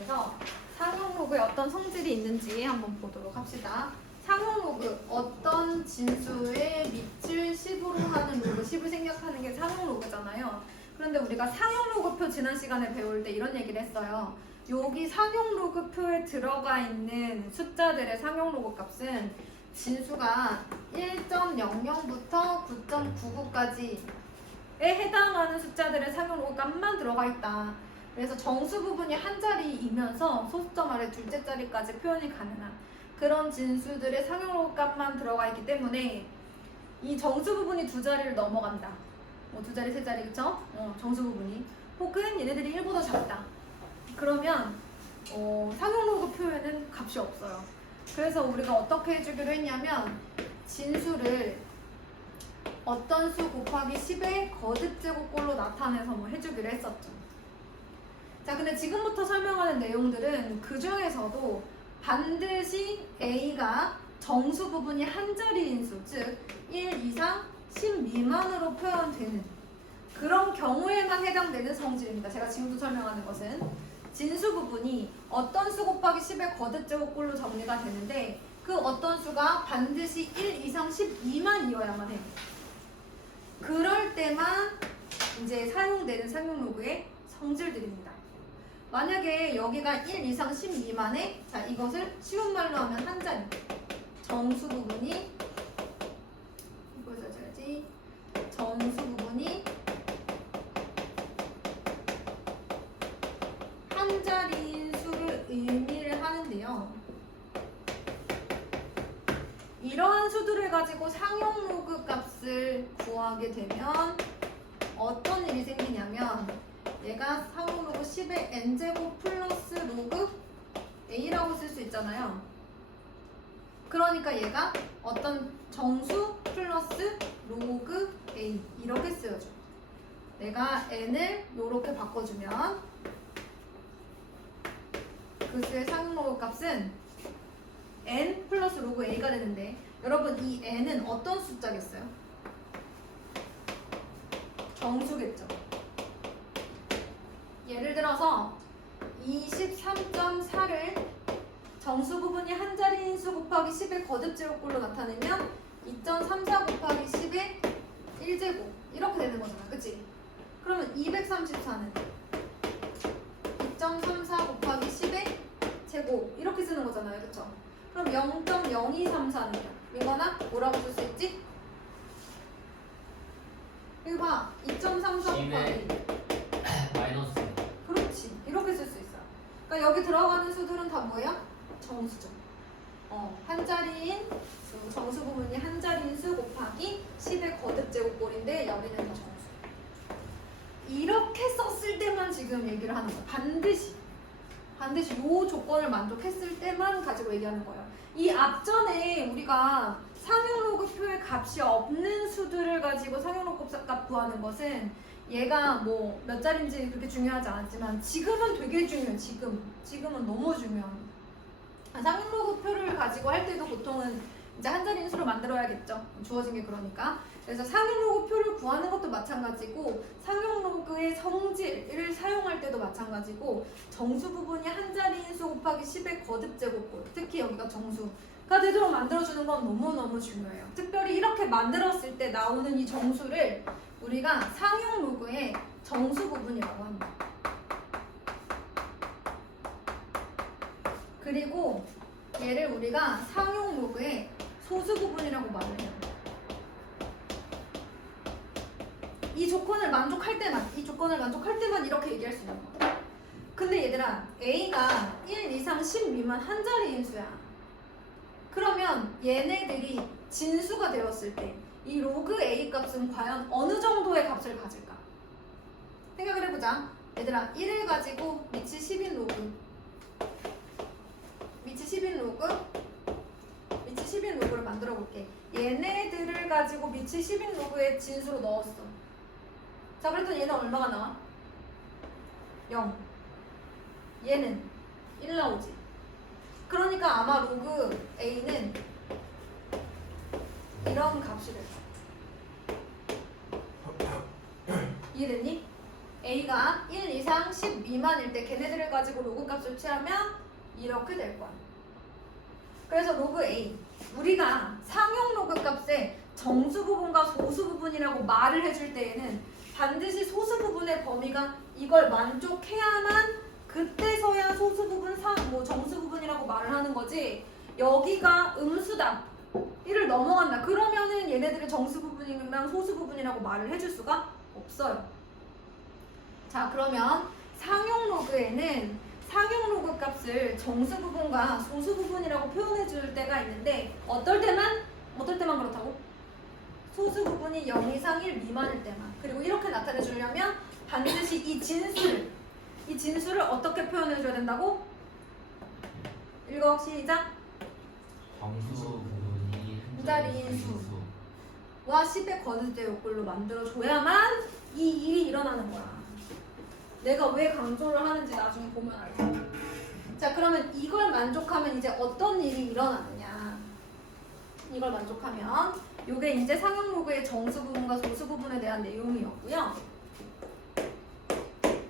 그래서 상용 로그에 어떤 성질이 있는지 한번 보도록 합시다. 상용 로그, 어떤 진수에 밑을 10으로 하는 로그, 10을 생략하는 게 상용 로그잖아요. 그런데 우리가 상용 로그표 지난 시간에 배울 때 이런 얘기를 했어요. 여기 상용 로그표에 들어가 있는 숫자들의 상용 로그 값은 진수가 1.00부터 9.99까지에 해당하는 숫자들의 상용 로그 값만 들어가 있다. 그래서 정수 부분이 한 자리이면서 소수점 아래 둘째 자리까지 표현이 가능한 그런 진수들의 상용 로그 값만 들어가 있기 때문에 이 정수 부분이 두 자리를 넘어간다. 뭐 두 자리, 세 자리, 그쵸? 정수 부분이. 혹은 얘네들이 1보다 작다. 그러면 상용 로그 표현은 값이 없어요. 그래서 우리가 어떻게 해주기로 했냐면 진수를 어떤 수 곱하기 10의 거듭제곱꼴로 나타내서 뭐 해주기로 했었죠. 자, 근데 지금부터 설명하는 내용들은 그 중에서도 반드시 A가 정수 부분이 한 자리인 수, 즉 1 이상 10 미만으로 표현되는 그런 경우에만 해당되는 성질입니다. 제가 지금부터 설명하는 것은 진수 부분이 어떤 수 곱하기 10의 거듭제곱꼴로 정리가 되는데 그 어떤 수가 반드시 1 이상 10 미만이어야만 해요. 그럴 때만 이제 사용되는 상용 로그의 성질들입니다. 만약에 여기가 1 이상 10 미만에 자 이것을 쉬운 말로 하면 한 자리 정수 부분이 이걸 써줘야지 정수 부분이 한 자리인 수를 의미를 하는데요. 이러한 수들을 가지고 상용 로그 값을 구하게 되면 어떤 일이 생기냐면 얘가 상용 로그 10의 n제곱 플러스 로그 a라고 쓸 수 있잖아요. 그러니까 얘가 어떤 정수 플러스 로그 a 이렇게 쓰여줘. 내가 n을 이렇게 바꿔주면 그 수의 상용 로그 값은 n 플러스 로그 a가 되는데 여러분 이 n은 어떤 숫자겠어요? 정수겠죠. 예를 들어서 23.4를 정수 부분이 한 자리인 수 곱하기 10의 거듭제곱꼴로 나타내면 2.34 곱하기 10의 1제곱 이렇게 되는 거잖아. 그치? 그러면 234는 2.34 곱하기 10의 제곱 이렇게 쓰는 거잖아요. 그쵸? 그럼 0.0234는요? 민건아 뭐라고 쓸 수 있지? 이거 봐. 2.34 곱하기 마이너스. 그렇지. 이렇게 쓸 수 있어. 그러니까 여기 들어가는 수들은 다 뭐야? 정수죠. 한 자리인 수, 정수 부분이 한 자리인 수 곱하기 10의 거듭제곱꼴인데 여기는 정수. 이렇게 썼을 때만 지금 얘기를 하는 거야. 반드시 이 조건을 만족했을 때만 가지고 얘기하는 거예요. 이 앞전에 우리가 상용 로그표의 값이 없는 수들을 가지고 상용 로그 값 구하는 것은 얘가 뭐 몇 자리인지 그렇게 중요하지 않았지만 지금은 되게 중요해요. 지금은 너무 중요해요. 상용 로그표를 가지고 할 때도 보통은 이제 한 자리인 수로 만들어야겠죠. 주어진 게 그러니까. 그래서 상용 로그표를 구하는 것도 마찬가지고 상용 로그의 성질을 사용할 때도 마찬가지고 정수 부분이 한 자리인 수 곱하기 10의 거듭제곱꼴 특히 여기가 정수가 되도록 만들어주는 건 너무너무 중요해요. 특별히 이렇게 만들었을 때 나오는 이 정수를 우리가 상용 로그의 정수 부분이라고 합니다. 그리고 얘를 우리가 상용 로그의 소수 부분이라고 말을 해요. 이 조건을 만족할 때만 이렇게 얘기할 수 있는 거야. 근데 얘들아 A가 1 이상 10 미만 한 자리인 수야. 그러면 얘네들이 진수가 되었을 때 이 로그 A 값은 과연 어느 정도의 값을 가질까? 생각을 해보자. 얘들아 1을 가지고 밑이 10인 로그 밑이 10인 로그를 만들어 볼게. 얘네들을 가지고 밑이 10인 로그의 진수로 넣었어. 자, 그랬더니 얘는 얼마가 나와? 0. 얘는 1 나오지. 그러니까 아마 로그 A는 이런 값이 될 거야. 이해됐니? A가 1 이상 10 미만일 때 걔네들을 가지고 로그 값을 취하면 이렇게 될 거야. 그래서 로그 A, 우리가 상용 로그 값에 정수 부분과 소수 부분이라고 말을 해줄 때에는 반드시 소수 부분의 범위가 이걸 만족해야만 그때서야 소수 부분, 정수 부분이라고 말을 하는 거지. 여기가 음수다, 이를 넘어간다, 그러면은 얘네들을 정수 부분이랑 소수 부분이라고 말을 해줄 수가 없어요. 자, 그러면 상용 로그에는 상용 로그 값을 정수 부분과 소수 부분이라고 표현해 줄 때가 있는데 어떨 때만 그렇다고? 소수 부분이 0 이상 1 미만일 때만. 그리고 이렇게 나타내 주려면 반드시 이 진수를 어떻게 표현해 줘야 된다고? 읽어, 시작. 정수 부분이 두 자리인 수와 10의 거듭제 요꼴로 만들어줘야만 이 일이 일어나는 거야. 내가 왜 강조를 하는지 나중에 보면 알죠. 자, 그러면 이걸 만족하면 이제 어떤 일이 일어나느냐. 이걸 만족하면 요게 이제 상용 로그의 정수 부분과 소수 부분에 대한 내용이었고요.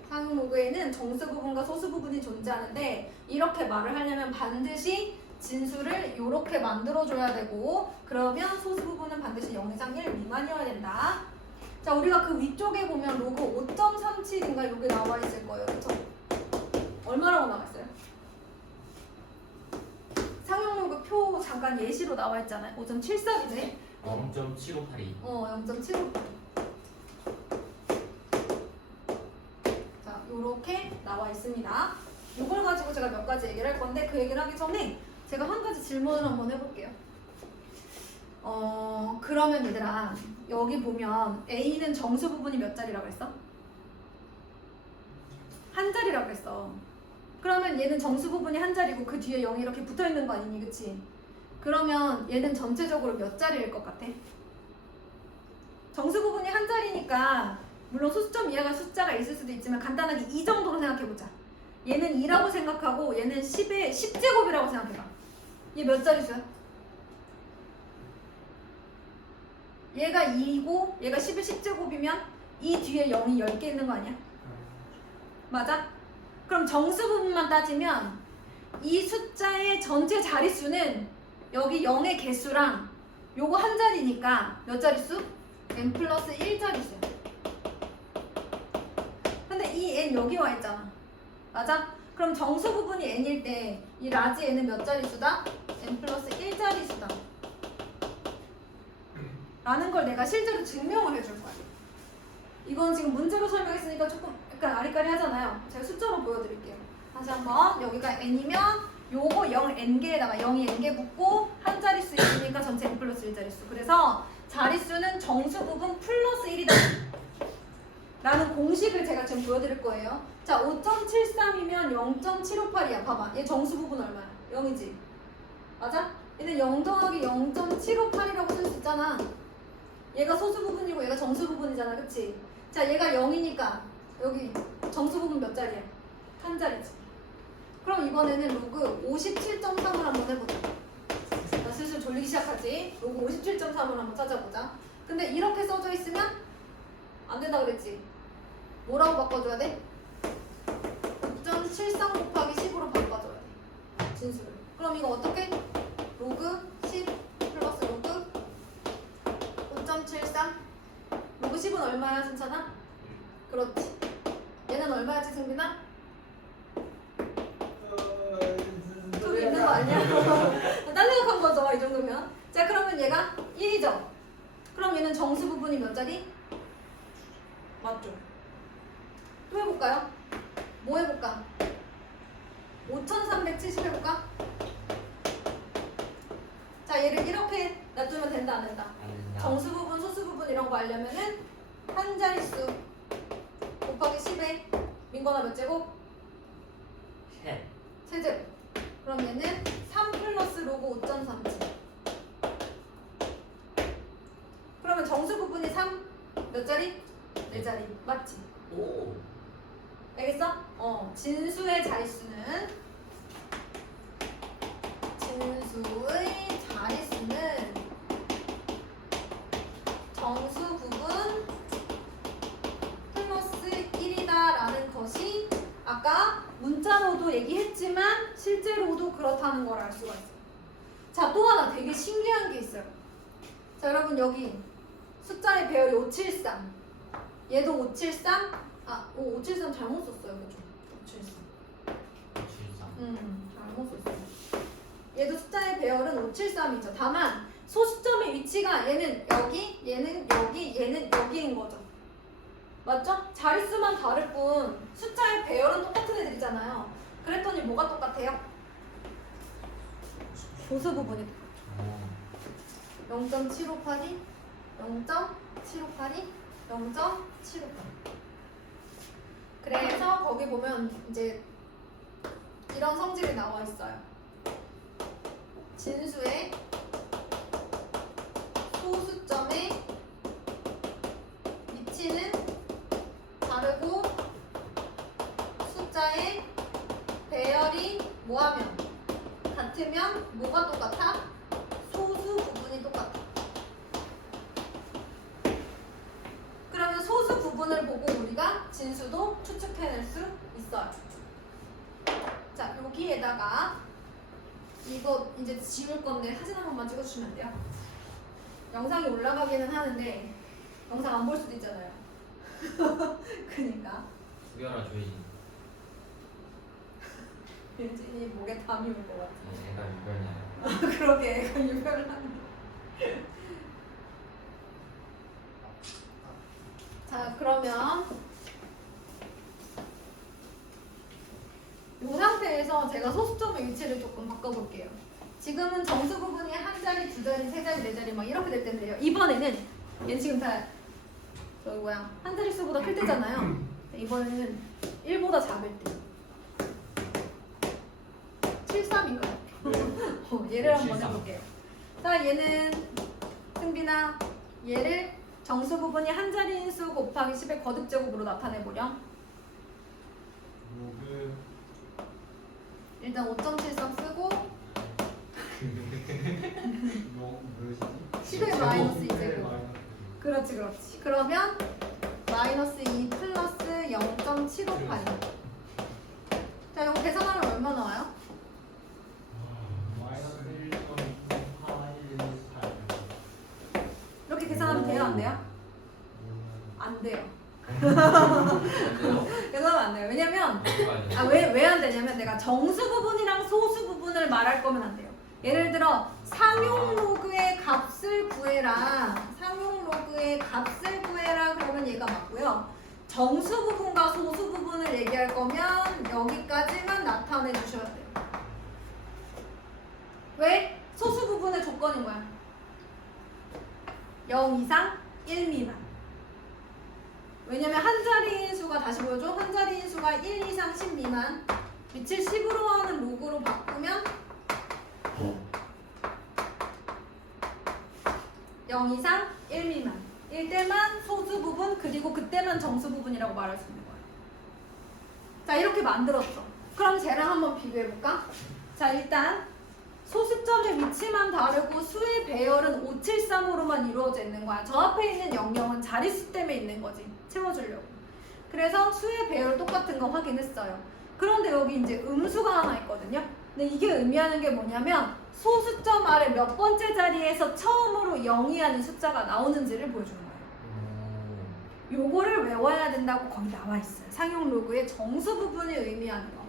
상용 로그에는 정수 부분과 소수 부분이 존재하는데 이렇게 말을 하려면 반드시 진수를 이렇게 만들어줘야 되고, 그러면 소수 부분은 반드시 0 이상 1 미만이어야 된다. 자, 우리가 그 위쪽에 보면 로그 5.37인가 요게 나와 있을 거예요. 그쵸? 얼마라고 나와 있어요? 상용 로그 표 잠깐 예시로 나와 있잖아요. 5.73이네. 0.7582. 0.75. 자, 요렇게 나와 있습니다. 이걸 가지고 제가 몇 가지 얘기를 할 건데 그 얘기를 하기 전에 제가 한 가지 질문을 한번 해볼게요. 그러면 얘들아, 여기 보면 A는 정수 부분이 몇 자리라고 했어? 한 자리라고 했어. 그러면 얘는 정수 부분이 한 자리고 그 뒤에 0이 이렇게 붙어 있는 거 아니니, 그치? 그러면 얘는 전체적으로 몇 자리일 것 같아? 정수 부분이 한 자리니까 물론 소수점 이하가 숫자가 있을 수도 있지만 간단하게 이 정도로 생각해보자. 얘는 2라고 생각하고 얘는 10의 10제곱이라고 생각해봐. 얘 몇 자릿수야? 얘가 2고 얘가 10의 10제곱이면 이 뒤에 0이 10개 있는 거 아니야? 맞아? 그럼 정수 부분만 따지면 이 숫자의 전체 자릿수는 여기 0의 개수랑 요거 한 자리니까 몇 자릿수? n 플러스 1 자릿수야. 근데 이 n 여기 와 있잖아. 맞아? 그럼 정수 부분이 n일 때 이 라지 n은 몇 자릿수다? n 플러스 1 자릿수다 라는 걸 내가 실제로 증명을 해줄 거야. 이건 지금 문제로 설명했으니까 조금 약간 아리까리 하잖아요. 제가 숫자로 보여드릴게요. 다시 한번, 여기가 n이면 요거 0n개에다가 0이 n개 붙고 한 자릿수 있으니까 전체 n 플러스 1 자릿수. 그래서 자릿수는 정수 부분 플러스 1이다 라는 공식을 제가 지금 보여드릴 거예요. 자, 5.73이면 0.758이야. 봐봐, 얘 정수 부분 얼마야? 0이지? 맞아? 얘는 0 더하기 0.758이라고 쓸 수 있잖아. 얘가 소수 부분이고 얘가 정수 부분이잖아, 그치? 자, 얘가 0이니까 여기 정수 부분 몇 자리야? 한 자리지. 그럼 이번에는 로그 57.3을 한번 해보자. 나 슬슬 졸리기 시작하지? 로그 57.3을 한번 찾아보자. 근데 이렇게 써져 있으면 안 된다 그랬지? 뭐라고 바꿔줘야 돼? 5.73 곱하기 10으로 바꿔줘야 돼, 진수를. 그럼 이거 어떻게? 로그 10 플러스 로그 5.73. 로그 10은 얼마야, 승찬아? 그렇지. 얘는 얼마였지, 승빈아? 저기 있는 거 아니야? 딴 생각한 거죠, 이 정도면. 자, 그러면 얘가 1이죠? 그럼 얘는 정수 부분이 몇 자리? 맞죠? 또 해볼까요? 뭐 해볼까? 5370 해볼까? 자, 얘를 이렇게 놔두면 된다, 안 된다? 안 된다. 정수 부분, 소수 부분 이런 거 알려면은 한 자릿수 곱하기 10에 민거나 몇 제곱? 셋. 세제곱. 그럼 얘는 3 플러스 로그 5.37. 그러면 정수 부분이 3 몇 자리? 4자리. 맞지? 오. 알겠어? 진수의 자릿수는 정수 부분 플러스 1이다 아까 문자로도 얘기했지만 실제로도 그렇다는 걸 알 수가 있어요. 자, 또 하나 되게 신기한 게 있어요. 자, 여러분 여기 숫자의 배열이 573. 얘도 573. 573 잘못 썼어요. 그죠? 573. 73. 잘못 썼어요. 얘도 숫자의 배열은 573이죠. 다만 소수점의 위치가 얘는 여기, 얘는 여기, 얘는 여기인 거죠. 맞죠? 자릿수만 다를 뿐 숫자의 배열은 똑같은 애들이잖아요. 그랬더니 뭐가 똑같아요? 보수 부분이 똑같아요. 0.758이 0.758이 0.758. 그래서 거기 보면 이제 이런 성질이 나와 있어요. 진수의 소수점의 위치는 다르고 숫자의 배열이 뭐하면 같으면 뭐가 똑같아? 소수 부분이 똑같아. 그러면 소수 부분을 보고 우리가 진수도 추측해낼 수 있어요. 자, 여기에다가 이거 이제 지울 건데 사진 한 번만 찍어주시면 안 돼요? 영상이 올라가기는 하는데 영상 안 볼 수도 있잖아요. 그니까 수결아 조이. 윤진이 목에 담이 올 것 같아. 애가 유별나요. 그러게 애가 유별나네. 자, 그러면 이 상태에서 제가 소수점의 위치를 조금 바꿔볼게요. 지금은 정수 부분이 한 자리, 두 자리, 세 자리, 네 자리 막 이렇게 될 텐데요. 이번에는 얘는 지금 다 한 자릿수보다 클 때잖아요. 이번에는 1보다 작을 때. 73인가요? 네. 얘를 한번 73. 해볼게요. 자, 얘는 승빈아, 얘를 정수 부분이 한 자리인 수 곱하기 10의 거듭제곱으로 나타내보렴. 일단 5.73 쓰고 10의 마이너스 2제곱. 그렇지, 그렇지. 그러면 마이너스 2 플러스 0.758. 자, 이거 계산하면 얼마 나와요? 이렇게 계산하면 돼요, 안 돼요? 안 돼요. 계산하면 안 돼요. 왜냐면 왜 안 되냐면 내가 정수 부분이랑 소수 부분을 말할 거면 안 돼요. 예를 들어 상용 로그의 값을 구해라. 상용 로그의 값을 구해라 그러면 얘가 맞고요. 정수 부분과 소수 부분을 얘기할 거면 여기까지만 나타내 주셔야 돼요. 왜? 소수 부분의 조건인 거야. 0 이상 1 미만. 왜냐면 한 자리인 수가 다시 보여줘. 한 자리인 수가 1 이상 10 미만. 밑을 10으로 하는 로그로 바꾸면 0 이상 1 미만. 일 때만 소수 부분 그리고 그때만 정수 부분이라고 말할 수 있는 거예요. 자, 이렇게 만들었어. 그럼 쟤랑 한번 비교해볼까? 자, 일단 소수점의 위치만 다르고 수의 배열은 573으로만 이루어져 있는 거야. 저 앞에 있는 00은 자릿수 때문에 있는 거지. 채워주려고. 그래서 수의 배열 똑같은 거 확인했어요. 그런데 여기 이제 음수가 하나 있거든요. 근데 이게 의미하는 게 뭐냐면 소수점 아래 몇 번째 자리에서 처음으로 0이 하는 숫자가 나오는지를 보여주는 거예요. 요거를 외워야 된다고 거기 나와 있어요. 상용 로그의 정수 부분이 의미하는 거.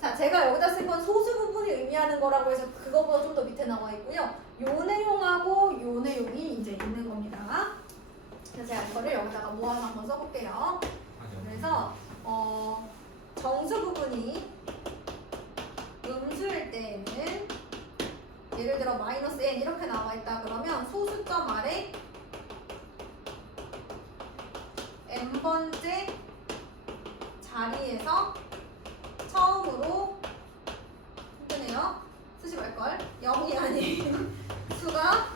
자, 제가 여기다 쓴 건 소수 부분이 의미하는 거라고 해서 그거보다 좀 더 밑에 나와 있고요. 요 내용하고 요 내용이 이제 있는 겁니다. 그래서 제가 이거를 여기다가 모아서 한번 써볼게요. 그래서 정수 부분이 음수일 때에는 예를 들어 마이너스 n 이렇게 나와 있다 그러면 소수점 아래 n번째 자리에서 처음으로 힘드네요. 쓰지 말걸. 0이 아닌 수가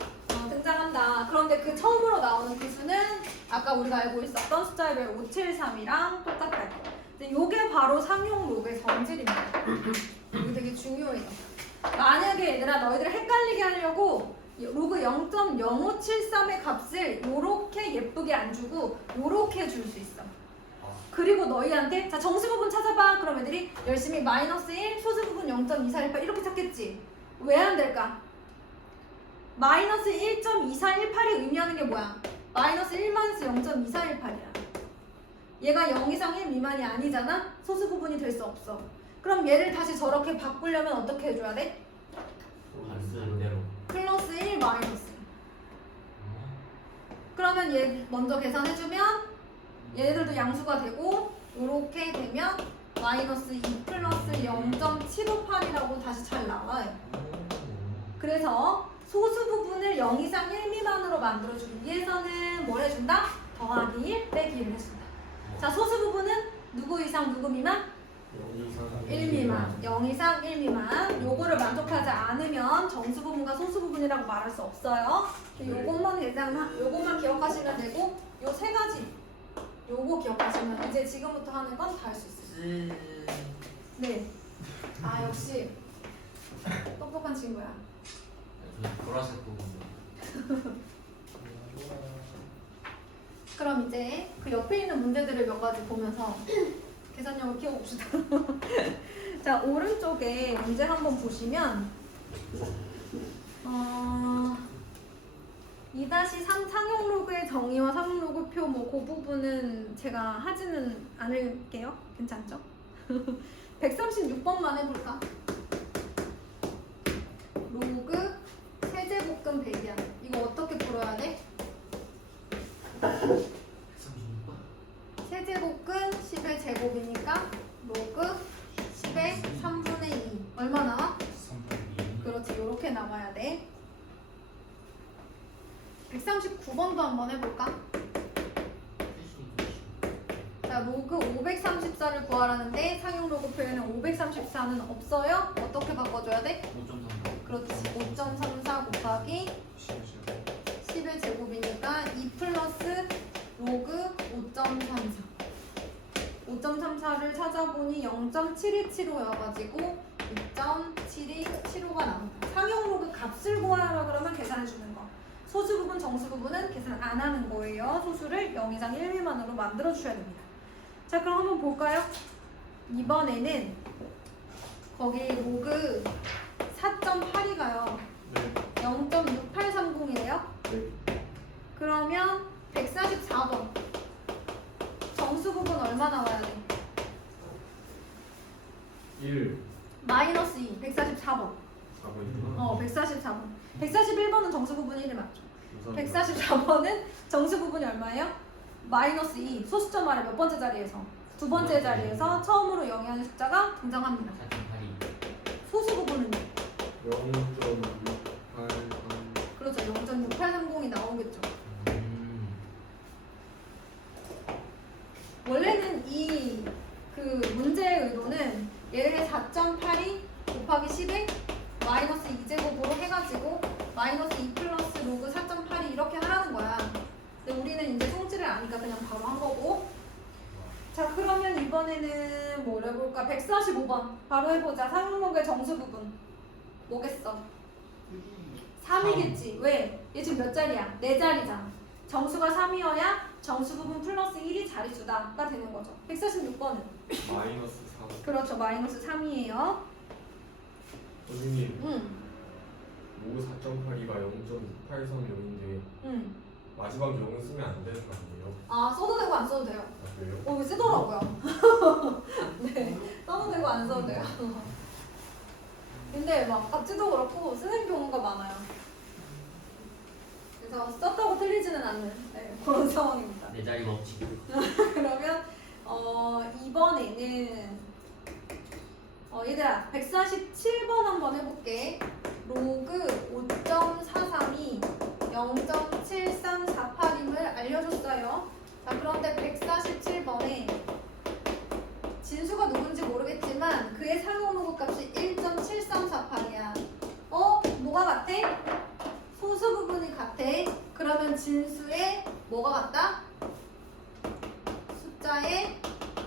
등장한다. 그런데 그 처음으로 나오는 그 수는 아까 우리가 알고 있었던 숫자의 별 573이랑 똑같아요. 근데 이게 바로 상용 로그의 성질입니다. 이거 되게 중요해요. 만약에 얘들아 너희들 헷갈리게 하려고 로그 0.0573의 값을 요렇게 예쁘게 안 주고 요렇게 줄 수 있어. 그리고 너희한테 자 정수 부분 찾아봐. 그럼 애들이 열심히 마이너스 1, 소수 부분 0.2418 이렇게 찾겠지. 왜 안 될까? 마이너스 1.2418이 의미하는 게 뭐야? 마이너스 1 마이너스 0.2418이야. 얘가 0 이상 1 미만이 아니잖아? 소수 부분이 될 수 없어. 그럼 얘를 다시 저렇게 바꾸려면 어떻게 해줘야 돼? 반대로. 플러스 1 마이너스. 그러면 얘 먼저 계산해주면 얘네들도 양수가 되고 이렇게 되면 마이너스 2 플러스 0.758이라고 다시 잘 나와요. 그래서 소수 부분을 0 이상 1 미만으로 만들어주기 위해서는 뭘 해준다? 더하기 1 빼기 1을 해준다. 자, 소수 부분은 누구 이상 누구 미만? 1 미만. 0 이상 1 미만. 요거를 만족하지 않으면 정수 부분과 소수 부분이라고 말할 수 없어요. 요것만 기억하시면 되고 요 세 가지 요거 기억하시면 이제 지금부터 하는 건 다 할 수 있어요. 네. 아 역시 똑똑한 친구야. 보라색 부분. 그럼 이제 그 옆에 있는 문제들을 몇 가지 보면서 계산력을 키워봅시다. 자, 오른쪽에 문제 한번 보시면 2-3 상용 로그의 정의와 상용 로그표 뭐 그 부분은 제가 하지는 않을게요. 괜찮죠? 136번만 해볼까? 로그 세제곱근 배기한 이거 어떻게 풀어야 돼? 세제곱근 10의 제곱이니까 로그 10의 3분의 2 얼마 나와? 그렇지, 요렇게 나와야 돼. 139번도 한번 해볼까? 자, 로그 534를 구하라는데 상용 로그 표에는 534는 없어요? 어떻게 바꿔줘야 돼? 5.3. 그렇지, 5.34 곱하기 10의 제곱이니까 2 플러스 로그 5.34 5.34를 찾아보니 0.7275여가지고 2.7275가 나온다. 상용 로그 값을 구하라 그러면 계산해주는 거. 소수 부분, 정수 부분은 계산 안 하는 거예요. 소수를 0 이상 1 미만으로 만들어 주셔야 됩니다. 자, 그럼 한번 볼까요? 이번에는 거기 로그 4.8이가요. 네. 0.6830이에요. 네. 그러면 144번 정수 부분 얼마 나와야 돼? 1. 마이너스 2, 144번. 4번. 144번. 141번은 정수 부분이 1이 맞죠? 144번은 정수 부분이 얼마예요? 마이너스 2. 소수점 아래 몇 번째 자리에서? 두 번째 자리에서 처음으로 영이하는 숫자가 등장합니다. 4.82. 소수 부분은요? 0.683. 그렇죠. 0.6830이 나오겠죠. 원래는 이 그 문제의 의도는 얘를 4.82 곱하기 10에 마이너스 2제곱으로 해가지고 마이너스 2 플러스 로그 4.82 이렇게 하라는 거야. 근데 우리는 이제 성질을 아니까 그냥 바로 한 거고. 자, 그러면 이번에는 뭘 해볼까? 145번 바로 해보자. 상용로그의 정수 부분 뭐겠어? 3이겠지. 왜? 얘 지금 몇 자리야? 4자리잖아. 정수가 3이어야 정수 부분 플러스 1이 자리수다가 되는 거죠. 146번은? 마이너스 4. 그렇죠. 마이너스 3이에요. 선생님, 응. 로그 4.82가 0.683 0인데 마지막 0은 쓰면 안 되는 거 아니에요? 아, 써도 되고 안 써도 돼요. 아, 그래요? 왜 쓰더라고요. 네, 써도 되고 안 써도 돼요. 근데 막 같지도 그렇고 쓰는 경우가 많아요. 그래서 썼다고 틀리지는 않는 그런 상황입니다. 내 자리 먹지. 그러면 이번에는 얘들아 147번 한번 해볼게. 로그 5.432 0.7348임을 알려줬어요. 자, 그런데 147번에 진수가 누군지 모르겠지만 그의 상용 로그 값이 1.7348이야. 뭐가 같아? 소수 부분이 같아. 그러면 진수에 뭐가 같다? 숫자의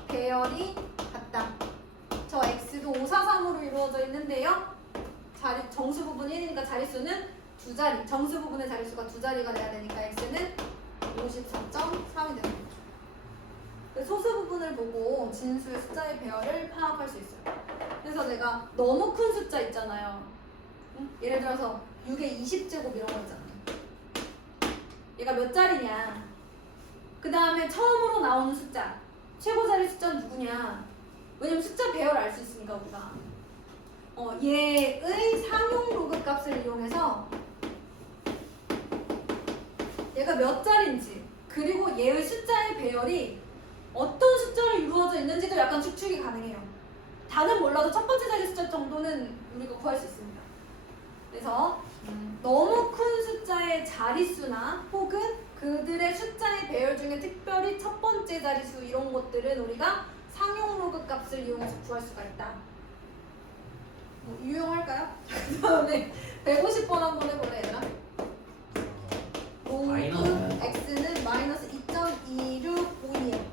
배열이 같다. 저 x도 543으로 이루어져 있는데요. 정수 부분 1이니까 자릿수는 2자리. 정수 부분의 자릿수가 2자리가 돼야 되니까 x는 54.3이 되는 거죠. 소수 부분을 보고 진수의 숫자의 배열을 파악할 수 있어요. 그래서 내가 너무 큰 숫자 있잖아요. 응? 예를 들어서 6의 20제곱 이런 거 있잖아요. 얘가 몇 자리냐? 그 다음에 처음으로 나오는 숫자, 최고 자리 숫자는 누구냐? 왜냐면 숫자 배열을 알 수 있으니까 우리가. 얘의 상용 로그 값을 이용해서 얘가 몇 자리인지, 그리고 얘의 숫자의 배열이 어떤 숫자로 이루어져 있는지도 약간 추측이 가능해요. 다는 몰라도 첫 번째 자리 숫자 정도는 우리가 구할 수 있습니다. 그래서 너무 큰 숫자의 자릿수나 혹은 그들의 숫자의 배열 중에 특별히 첫 번째 자릿수 이런 것들은 우리가 상용 로그 값을 이용해서 구할 수가 있다. 유용할까요? 그 다음에 150번 한번 해볼래 얘들아? 로그 x는 마이너스 2.2652예요.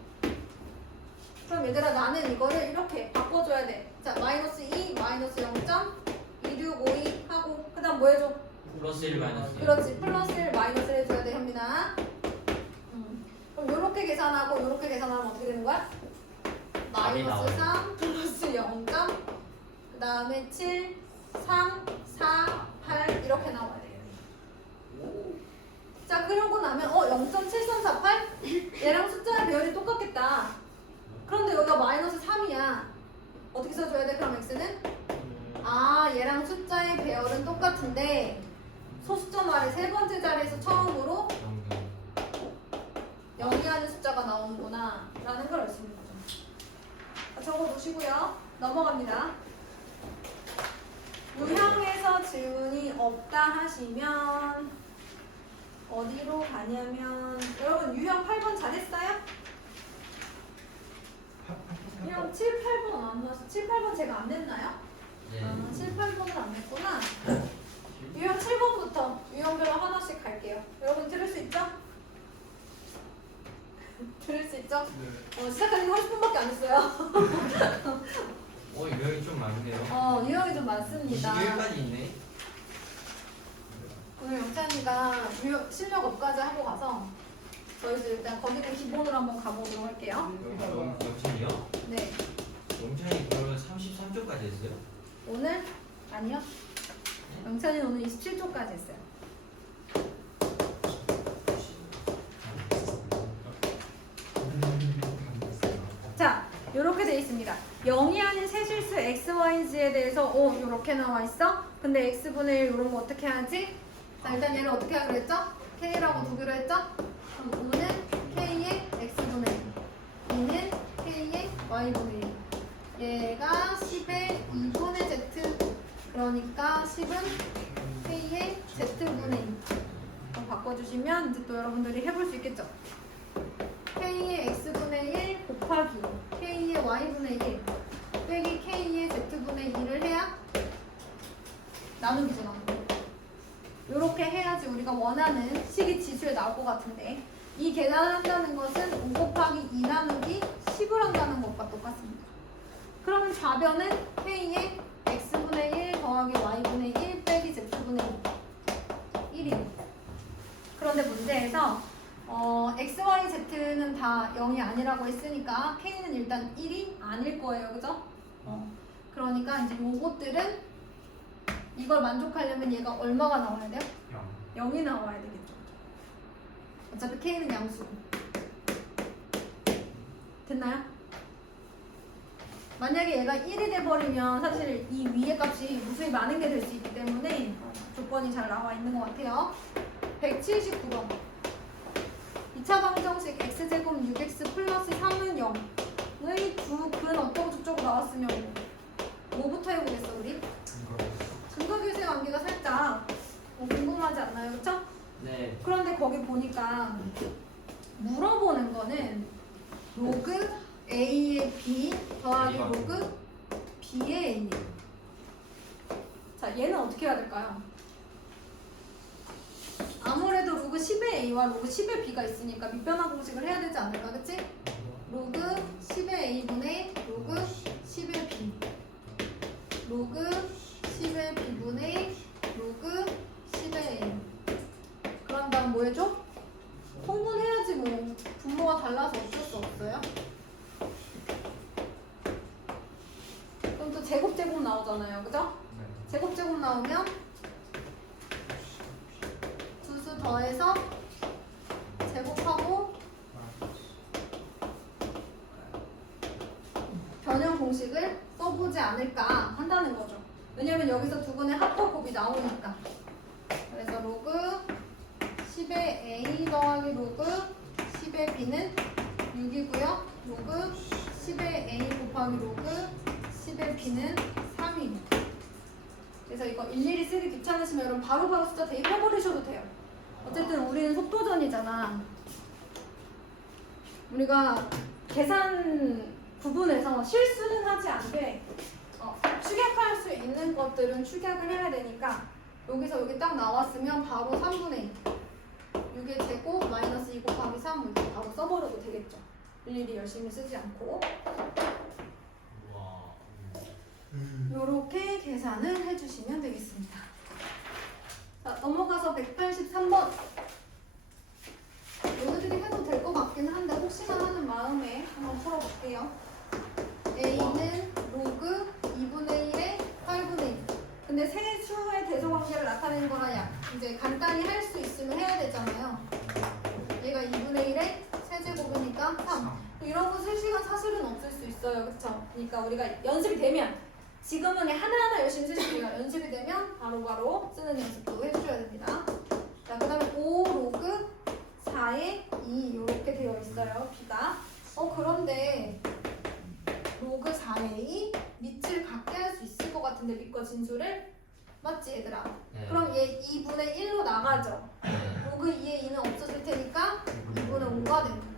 그럼 얘들아 나는 이거를 이렇게 바꿔줘야 돼. 자 마이너스 2, 마이너스 0.2652 하고 그 다음 뭐 해줘? 플러스 1 마이너스 1. 그렇지 플러스 1 마이너스 해줘야 돼 현민아. 그럼 요렇게 계산하고 요렇게 계산하면 어떻게 되는 거야? 마이너스 3 플러스 0. 그 다음에 7, 3, 4, 8 이렇게 나와야 돼요. 자 그러고 나면 0.7348? 얘랑 숫자의 배열이 똑같겠다. 그런데 여기가 마이너스 3이야. 어떻게 써줘야 돼? 그럼 x는? 얘랑 숫자의 배열은 똑같은데 소수점 아래 세 번째 자리에서 처음으로 0이라는 숫자가 나오는구나 라는 걸 알 수 있는 거죠. 적어놓으시고요. 넘어갑니다. 유형에서 질문이 없다 하시면 어디로 가냐면 여러분 유형 8번 잘했어요? 유형 7, 8번 안 나와서 7, 8번 제가 안 냈나요? 네. 7, 8번을 안 냈구나. 유형 7번부터 유형별로 하나씩 갈게요. 여러분 들을 수 있죠? 들을 수 있죠? 시작한 지 30분밖에 안 했어요. 유형이 좀 많네요. 유형이 좀 많습니다. 21까지 있네. 오늘 영찬이가 실력 업까지 하고 가서 저희도 일단 거기는 기본으로 한번 가보도록 할게요. 영찬이요? 네. 영찬이 그러면 33쪽까지 했어요? 오늘? 아니요. 영찬이는 오늘 27초까지 했어요. 자, 요렇게 돼 있습니다. 0이 아닌 세실수 x, y, z에 대해서 요렇게 나와 있어? 근데 x분의 1 요런 거 어떻게 하지? 자, 일단 얘를 어떻게 하기로 했죠? k라고 두기로 했죠? 그럼 5는 k의 x분의 1, 2는 k의 y분의 1. 얘가 10의 2분의 z, 그러니까 10은 k의 z분의 2. 그럼 바꿔주시면 이제 또 여러분들이 해볼 수 있겠죠? k의 x분의 1 곱하기 k의 y분의 1 빼기 k의 z분의 2를 해야 나누기죠, 나누기. 이렇게 해야지 우리가 원하는 식이 지수에 나올 것 같은데 이 계산을 한다는 것은 5 곱하기 2 나누기 10을 한다는 것과 똑같습니다. 그러면 좌변은 k의 x분의 1 더하기 y분의 1 빼기 z분의 1 1입니다. 그런데 문제에서 x, y, z는 다 0이 아니라고 했으니까 k는 일단 1이 아닐 거예요. 그죠? 그러니까 이제 요것들은 이걸 만족하려면 얘가 얼마가 나와야 돼요? 0이 나와야 되겠죠. 어차피 k는 양수. 됐나요? 만약에 얘가 1이 돼버리면 사실 이 위의 값이 무수히 많은 게 될 수 있기 때문에 조건이 잘 나와 있는 것 같아요. 179번. 2차 방정식 x제곱 6x 플러스 3은 0의 두 근 어쩌고 저쩌고 나왔으면 뭐부터 해보겠어 우리? 근거교수의 관계가 살짝 궁금하지 않나요? 그쵸? 네. 그런데 거기 보니까 물어보는 거는 로그 a의 b 더하기 로그 b의 a예요. 자, 얘는 어떻게 해야 될까요? 아무래도 로그 10의 a와 로그 10의 b가 있으니까 밑변화 공식을 해야 되지 않을까, 그치? 로그 10의 a분의 로그 10의 b 로그 10의 b분의 로그 10의 a. 그런 다음 뭐 해줘? 통분해야지 뭐. 분모가 달라서 어쩔 수 없어요. 제곱 나오잖아요. 그죠? 제곱 나오면 두 수 더해서 제곱하고 변형 공식을 써보지 않을까 한다는 거죠. 왜냐면 여기서 두 분의 합과 곱이 나오니까. 그래서 로그 10의 a 더하기 로그 10의 b는 6이고요. 로그 10의 a 곱하기 로그 10의 b는 3입니다. 그래서 이거 일일이 쓰기 귀찮으시면 여러분 바로바로 숫자 대입해버리셔도 돼요. 어쨌든 우리는 속도전이잖아. 우리가 계산 부분에서 실수는 하지 않되 축약할 수 있는 것들은 축약을 해야 되니까 여기서 여기 딱 나왔으면 바로 3분의 2 6의 제곱 마이너스 2 곱하기 3을 바로 써버려도 되겠죠. 일일이 열심히 쓰지 않고 와. 이렇게 계산을 해주시면 되겠습니다. 자, 넘어가서 183번. 너희들이 해도 될 것 같긴 한데 혹시나 하는 마음에 한번 풀어볼게요. a는 로그 2분의 1에 8분의 1. 근데 세 수의 대소관계를 나타내는 거라 이제 간단히 할 수 있으면 해야 되잖아요. 얘가 2분의 1에 세제곱이니까 3. 이런 거 쓸 시간 사실은 없을 수 있어요. 그쵸? 그러니까 우리가 연습이 되면 지금은 하나하나 열심히 쓰실게요. 연습이 되면 바로바로 쓰는 연습도 해주셔야 됩니다. 자, 그 다음에 5 로그 4에 2 이렇게 되어 있어요. b가. 그런데 로그 4에 2 밑을 같게 할 수 있을 것 같은데 밑과 진수를 맞지 얘들아? 네. 그럼 얘 2분의 1로 나가죠. 네. 로그 2에 2는 없어질 테니까 2분의 5가 됩니다.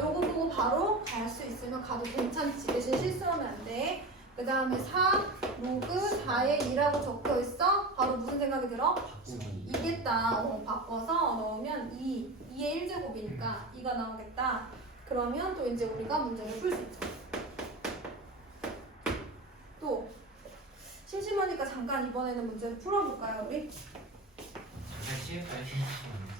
요거 보고 바로 갈 수 있으면 가도 괜찮지. 대신 실수하면 안 돼. 그 다음에 4 로그 4에 2라고 적혀 있어. 바로 무슨 생각이 들어? 바꾸기. 이겠다. 바꿔서 넣으면 2의 1제곱이니까 2가 나오겠다. 그러면 또 이제 우리가 문제를 풀 수 있죠. 또 심심하니까 잠깐 이번에는 문제를 풀어볼까요 우리? 잠깐 쉬울까요?